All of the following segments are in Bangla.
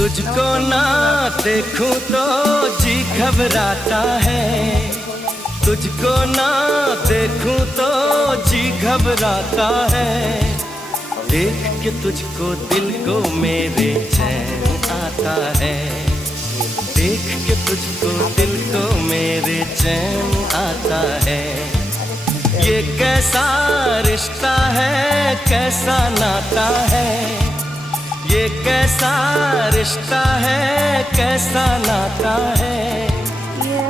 तुझको ना देखूं तो जी घबराता है, तुझको ना देखूं तो जी घबराता है। देख के तुझको दिल को मेरे चैन आता है, देख के तुझको दिल को मेरे चैन आता है। ये कैसा रिश्ता है, कैसा नाता है, ये कैसा रिश्ता है, कैसा नाता है।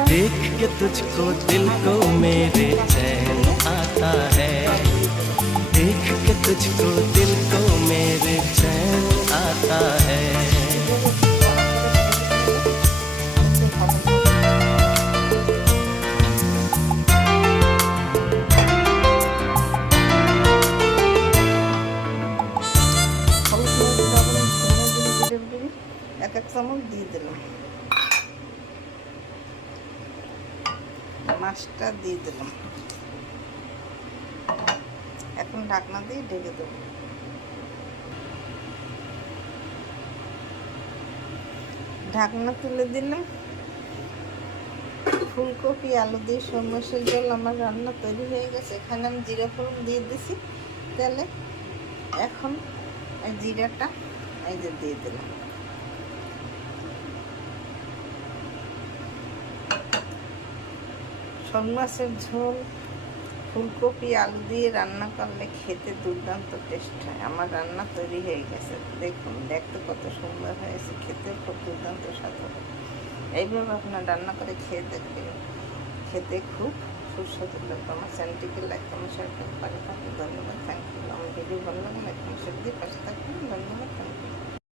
देख के तुझको दिल को मेरे चैन आता है, देख के तुझको दिल को मेरे चैन आता है। এক চামচ দিয়ে দিলাম, মাছটা দিয়ে দিলাম। এখন ঢাকনা দিয়ে ঢেকে দেবো। ঢাকনা তুলে দিলাম। ফুলকপি আলু দিয়ে সব মাছের ঝোল আমার রান্না তৈরি হয়ে গেছে। এখানে আমি জিরা ফোড়ন দিয়ে দিছি তেলে। এখন এই জিরাটা এই যে দিয়ে দিলাম। শোল মাছের ঝোল ফুলকপি আলু দিয়ে রান্না করলে খেতে দুর্দান্ত টেস্ট হয়। আমার রান্না তৈরি হয়ে গেছে, দেখুন দেখতে কত সুন্দর হয়েছে, খেতে খুব দুর্দান্ত স্বাদ হবে। এইভাবে আপনার রান্না করে খেয়ে দেখবেন, খেতে খুব সুস্বাদু লাগবে। আমার চ্যানেলটিকে লাইক কমেন্ট শেয়ার করতে পারে থাকবে। ধন্যবাদ, থ্যাংক ইউ। আমার ভিডিও ভালো লাগলে লাইক কমেন্ট শেয়ার দিয়ে পাশে থাকবেন। ধন্যবাদ, থ্যাংক ইউ।